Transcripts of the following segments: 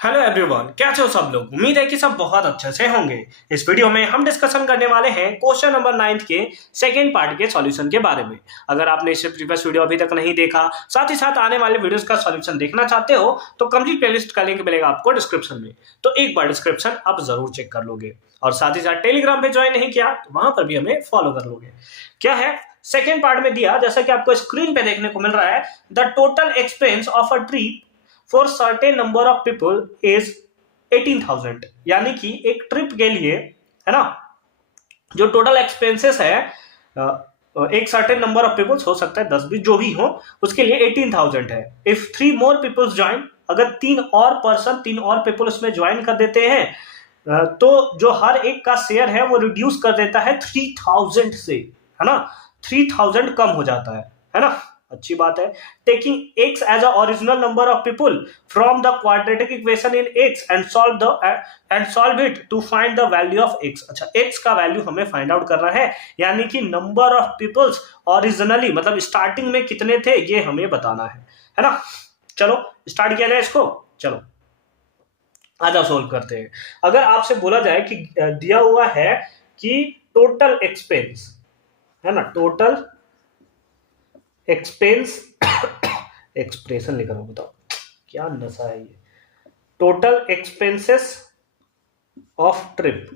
Hello everyone, कैसे हो सब लोग। उम्मीद है कि सब बहुत अच्छे से होंगे। इस वीडियो में हम डिस्कशन करने वाले हैं क्वेश्चन नंबर 9 के सेकंड पार्ट के सॉल्यूशन के बारे में। अगर आपने इससे प्रीवियस वीडियो अभी तक नहीं देखा, साथ ही साथ आने वाले वीडियोस का सॉल्यूशन देखना चाहते हो तो कंप्लीट प्लेलिस्ट का लिंक मिलेगा आपको डिस्क्रिप्शन में। तो एक बार डिस्क्रिप्शन आप जरूर चेक कर लोगे और साथ ही साथ टेलीग्राम पे ज्वाइन नहीं किया तो वहां पर भी हमें फॉलो कर लोगे। क्या है सेकेंड पार्ट में दिया, जैसा कि आपको स्क्रीन पे देखने को मिल रहा है, the total expense of a trip for certain number of people is 18,000। यानी कि एक ट्रिप के लिए, है ना, जो टोटल एक्सपेंसेस है एक सर्टेन नंबर ऑफ पीपल्स, हो सकता है 10-20 जो भी हो, उसके लिए 18,000 है। इफ 3 मोर पीपल्स ज्वाइन, अगर 3 और पीपल उसमें ज्वाइन कर देते हैं तो जो हर एक का शेयर है वो रिड्यूस कर देता है 3,000 से, है ना, 3,000 कम हो जाता है ना। अच्छी बात है। Taking x as a original number of people from the quadratic equation in x and solve it to find the value of x। अच्छा, x का वैल्यू हमें फाइंड आउट करना है, यानी कि नंबर ऑफ पीपल्स ओरिजिनली मतलब starting में कितने थे ये हमें बताना है ना। चलो स्टार्ट किया जाए इसको। चलो आ जाओ सोल्व करते हैं। अगर आपसे बोला जाए कि दिया हुआ है कि टोटल एक्सपेंस, है ना, टोटल एक्सपेंस एक्सप्रेशन लिख रहा हूं, बताओ क्या नशा है ये। Total expenses of trip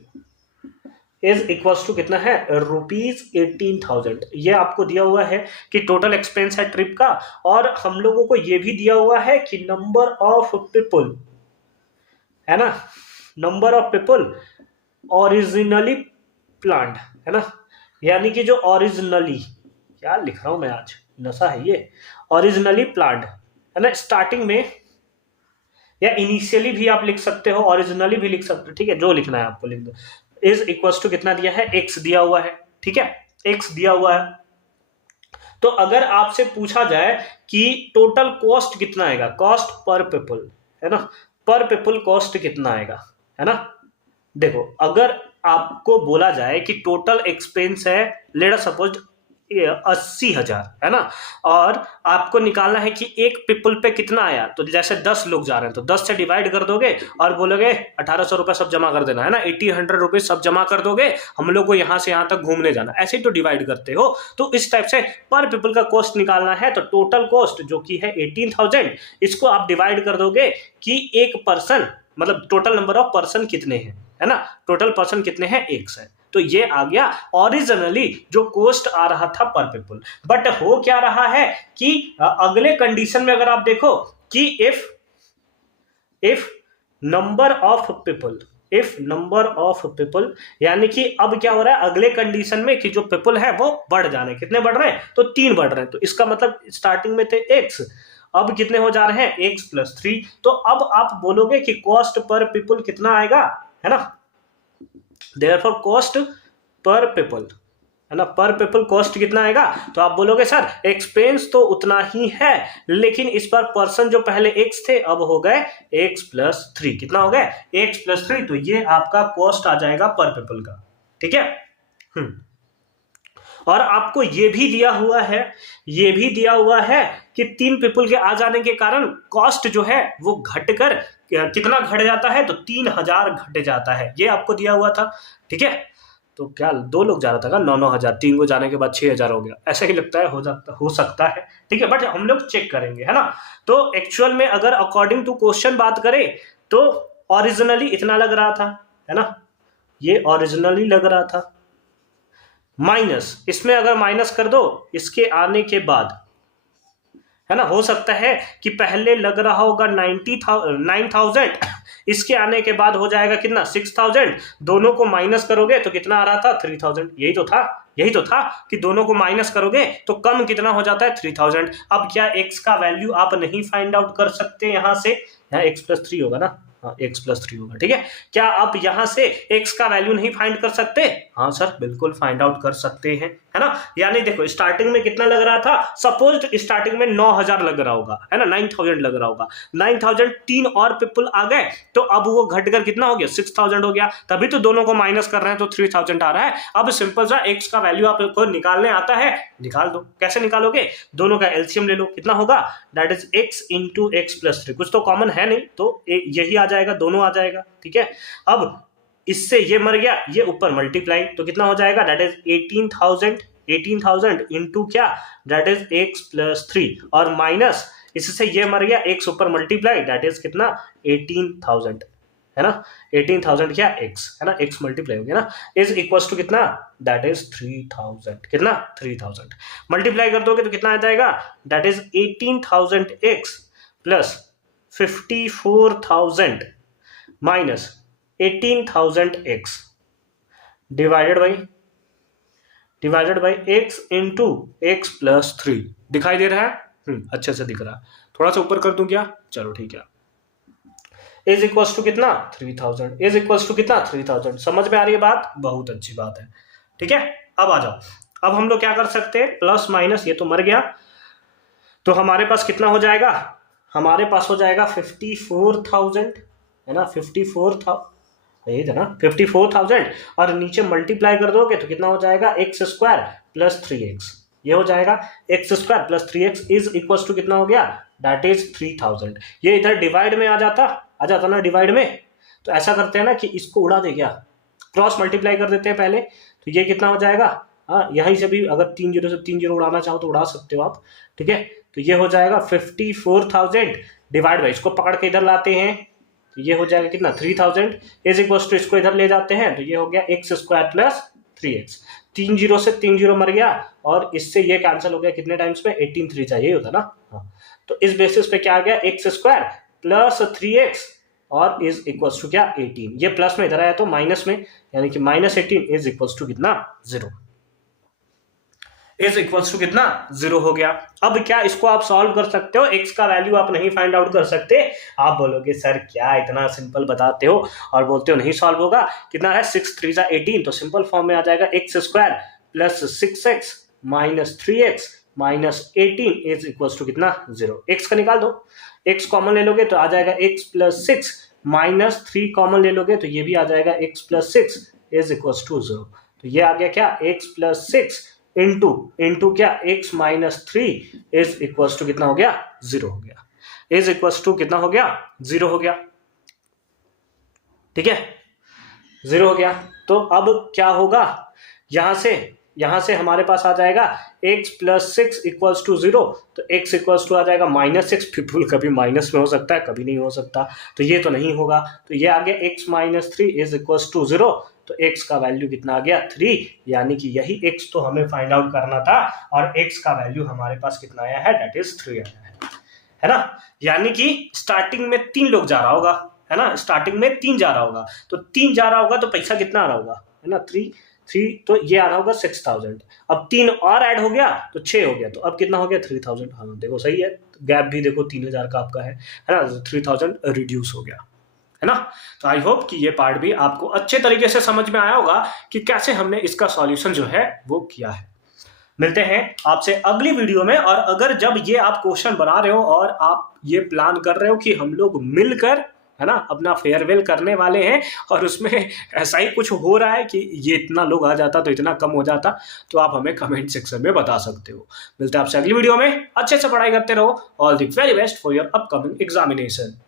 is equal to कितना है, ₹18,000। ये आपको दिया हुआ है कि टोटल एक्सपेंस है ट्रिप का, और हम लोगों को ये भी दिया हुआ है कि नंबर ऑफ पीपल, है ना, number of people originally planned, है ना, यानी कि जो ओरिजिनली, क्या लिख रहा हूं मैं आज, नशा है ये, ओरिजिनली प्लान्ड, है ना, स्टार्टिंग में, या इनिशियली भी आप लिख सकते हो, ओरिजिनली भी लिख सकते हो, ठीक है, जो लिखना है आपको लिख दो। इज इक्वल टू कितना दिया है, x दिया हुआ है, ठीक है, x दिया हुआ है। तो अगर आपसे पूछा जाए कि टोटल कॉस्ट कितना आएगा, कॉस्ट पर पीपल, है ना, पर पीपल कॉस्ट कितना आएगा, है ना। देखो, अगर आपको बोला जाए कि टोटल एक्सपेंस है, लेट अस सपोज 80,000, है ना, और आपको निकालना है कि एक पीपल पे कितना आया, तो जैसे 10 लोग जा रहे हैं तो 10 से डिवाइड कर दोगे और बोलोगे 1,800 रुपए सब जमा कर देना, है ना, 1,800 रुपए सब जमा कर दोगे, हम लोग को यहां से यहां तक घूमने जाना, ऐसे ही तो डिवाइड करते हो। तो इस टाइप से पर पीपल का कॉस्ट निकालना है, तो टोटल कॉस्ट जो कि है 18,000, इसको आप डिवाइड कर दोगे कि एक पर्सन, मतलब टोटल नंबर ऑफ पर्सन कितने हैं, है ना, टोटल पर्सन कितने हैं, x है। तो ये आ गया ओरिजिनली जो कॉस्ट आ रहा था पर पीपल। बट हो क्या रहा है कि अगले कंडीशन में अगर आप देखो कि इफ नंबर ऑफ पीपल, यानी कि अब क्या हो रहा है अगले कंडीशन में कि जो पीपल है वो बढ़ जाने, कितने बढ़ रहे हैं, तो 3 बढ़ रहे हैं। तो इसका मतलब स्टार्टिंग में थे x, अब कितने हो जा रहे हैं, x + 3। तो अब आप बोलोगे कि कॉस्ट पर पीपल कितना आएगा, है ना, देयरफॉर कॉस्ट पर पीपल, है ना, पर पीपल कॉस्ट कितना आएगा, तो आप बोलोगे सर एक्सपेंस तो उतना ही है, लेकिन इस पर पर्सन जो पहले x थे अब हो गए x + 3। कितना हो गए, x + 3। तो ये आपका कॉस्ट आ जाएगा पर पीपल का, ठीक है। और आपको ये भी दिया हुआ है कि 3 पीपल के आ जाने के कारण कॉस्ट जो है वो घटकर कितना घट जाता है, तो 3,000 घट जाता है, ये आपको दिया हुआ था, ठीक है। तो क्या 2 लोग जा रहा था, 9,000, 3 को जाने के बाद 6,000 हो गया, ऐसा ही लगता है, हो सकता है, ठीक है, बट हम लोग चेक करेंगे, है ना। तो एक्चुअल में अगर अकॉर्डिंग टू क्वेश्चन बात करें तो ओरिजिनली इतना लग रहा था, है ना, ये ओरिजिनली लग रहा था, माइनस, इसमें अगर माइनस कर दो इसके आने के बाद, है ना, हो सकता है कि पहले लग रहा होगा 9,000, इसके आने के बाद हो जाएगा कितना, 6,000, दोनों को माइनस करोगे तो कितना आ रहा था, 3,000। यही तो था कि दोनों को माइनस करोगे तो कम कितना हो जाता है, 3,000। अब क्या x का वैल्यू आप नहीं फाइंड आउट कर सकते, यहां से, यहाँ x + 3 होगा ना, हाँ x + 3 होगा, ठीक है। क्या आप यहां से x का वैल्यू नहीं फाइंड कर सकते, हाँ सर बिल्कुल फाइंड आउट कर सकते हैं, है ना। यानी देखो स्टार्टिंग में कितना लग रहा था, सपोज स्टार्टिंग में 9,000 लग रहा होगा, है ना, 9,000 लग रहा होगा, 9,000, 3 और पीपल आ गए तो अब वो घटकर कितना हो गया, 6,000 हो गया, तभी तो दोनों को माइनस कर रहे हैं तो 3,000 आ रहा है। अब सिंपल सा x का वैल्यू आपको निकालने आता है, निकाल दो। कैसे निकालोगे, दोनों का एलसीएम ले लो, कितना होगा, दैट इज x × x + 3, कुछ तो कॉमन है नहीं तो यही आ जाएगा, दोनों आ जाएगा, ठीक है। अब इससे ये मर गया, ये ऊपर मल्टीप्लाई, तो कितना हो जाएगा, दैट इज 18,000 इंटू क्या, दैट इज x प्लस 3, और माइनस इससे ये मर गया, x ऊपर मल्टीप्लाई, दैट इज कितना 18,000, है ना, 18,000 क्या x, है ना, x मल्टीप्लाई हो गया ना, इज इक्वल टू कितना, दैट इज 3,000, कितना 3,000 मल्टीप्लाई कर दोगे तो कितना आ जाएगा, that is 18,000x plus 54,000 minus 18,000x divided by x into x plus 3। दिखाई दे रहा है, अच्छे से दिख रहा है, थोड़ा सा ऊपर कर दूं क्या, चलो ठीक है, इज इक्वल टू कितना 3,000, इज इक्वल टू कितना 3,000। समझ में आ रही है बात, बहुत अच्छी बात है, ठीक है। अब आ जाओ, अब हम लोग क्या कर सकते हैं, प्लस माइनस, ये तो मर गया, तो हमारे पास कितना हो जाएगा, हमारे पास हो जाएगा 54,000, है ना, 54,000, यही था ना 54,000, और नीचे मल्टीप्लाई कर दोगे तो कितना हो जाएगा, एक्स स्क्वायर प्लस 3x, ये हो जाएगा x square plus 3x is equal to कितना हो गया, दैट इज 3,000। ये इधर डिवाइड में आ जाता ना डिवाइड में, तो ऐसा करते हैं ना कि इसको उड़ा दे, क्या क्रॉस मल्टीप्लाई कर देते हैं पहले, तो ये कितना हो जाएगा, हाँ यहीं से भी अगर 3 0 से 3 0 उड़ाना चाहो तो उड़ा सकते हो आप, ठीक है। तो ये हो जाएगा 54,000 डिवाइड बाई, इसको पकड़ के इधर लाते हैं तो ये हो जाएगा कितना 3,000 इज इक्वल टू, इसको इधर ले जाते हैं तो ये हो गया एक्स स्क्वायर प्लस 3x, 3 0 से 3 0 मर गया, और इससे ये कैंसिल हो गया कितने टाइम्स में, 18 3 चाहिए होता ना, हाँ। तो इस बेसिस पे क्या आ गया, एक्स स्क्वायर प्लस 3x और इज इक्वल टू क्या 18, ये प्लस में इधर आया तो माइनस में, यानी कि माइनस 18 इज इक्वल टू कितना 0, इज इक्वल्स टू कितना 0 हो गया। अब क्या इसको आप सॉल्व कर सकते हो, x का वैल्यू आप नहीं फाइंड आउट कर सकते, आप बोलोगे सर क्या इतना सिंपल बताते हो और बोलते हो नहीं सॉल्व होगा, कितना है 6 3 18, तो सिंपल फॉर्म में आ जाएगा x square plus 6x minus 3x minus 18 is equal to कितना 0। x का निकाल दो, x कॉमन ले लोगे तो आ जाएगा x प्लस 6 माइनस 3 कॉमन ले लोगे तो ये भी आ जाएगा x plus 6 is equal to 0। तो ये आ गया क्या x प्लस 6 इंटू क्या x minus 3 is equal to कितना हो गया 0 हो गया, इज इक्वल टू कितना हो गया 0 हो गया, ठीक है 0 हो गया। तो अब क्या होगा, यहां से हमारे पास आ जाएगा x प्लस 6 इक्वल्स टू 0, तो x इक्वल्स टू आ जाएगा माइनस 6, पीपुल कभी माइनस में हो सकता है कभी नहीं हो सकता, तो ये तो नहीं होगा, तो ये आ गया x minus 3 is equals to 0, तो x का वैल्यू कितना आ गया 3, यानी कि यही x तो हमें फाइंड आउट करना था, और x का वैल्यू हमारे पास कितना आया है, दैट इज 3 आया है ना। यानी कि स्टार्टिंग में 3 लोग जा रहा होगा, है ना, स्टार्टिंग में 3 जा रहा होगा, तो 3 जा रहा होगा तो पैसा कितना आ रहा होगा, है ना 3, तो ये आ रहा होगा 6,000, अब 3 और ऐड हो गया तो 6 हो गया, तो अब कितना हो गया 3,000, हाँ देखो सही है, गैप भी देखो 3,000 का आपका है ना, 3,000 रिड्यूस हो गया, है ना। तो आई होप कि ये पार्ट भी आपको अच्छे तरीके से समझ में आया होगा कि कैसे हमने इसका सॉल्यूशन जो है वो किया है। मिलते हैं आपसे अगली वीडियो में, और अगर जब ये आप क्वेश्चन बना रहे हो और आप ये प्लान कर रहे हो कि हम लोग मिलकर, है ना, अपना फेयरवेल करने वाले हैं और उसमें ऐसा ही कुछ हो रहा है कि ये इतना लोग आ जाता तो इतना कम हो जाता, तो आप हमें कमेंट सेक्शन में बता सकते हो। मिलते हैं आपसे अगली वीडियो में, अच्छे से पढ़ाई करते रहो, all the very best for your upcoming examination.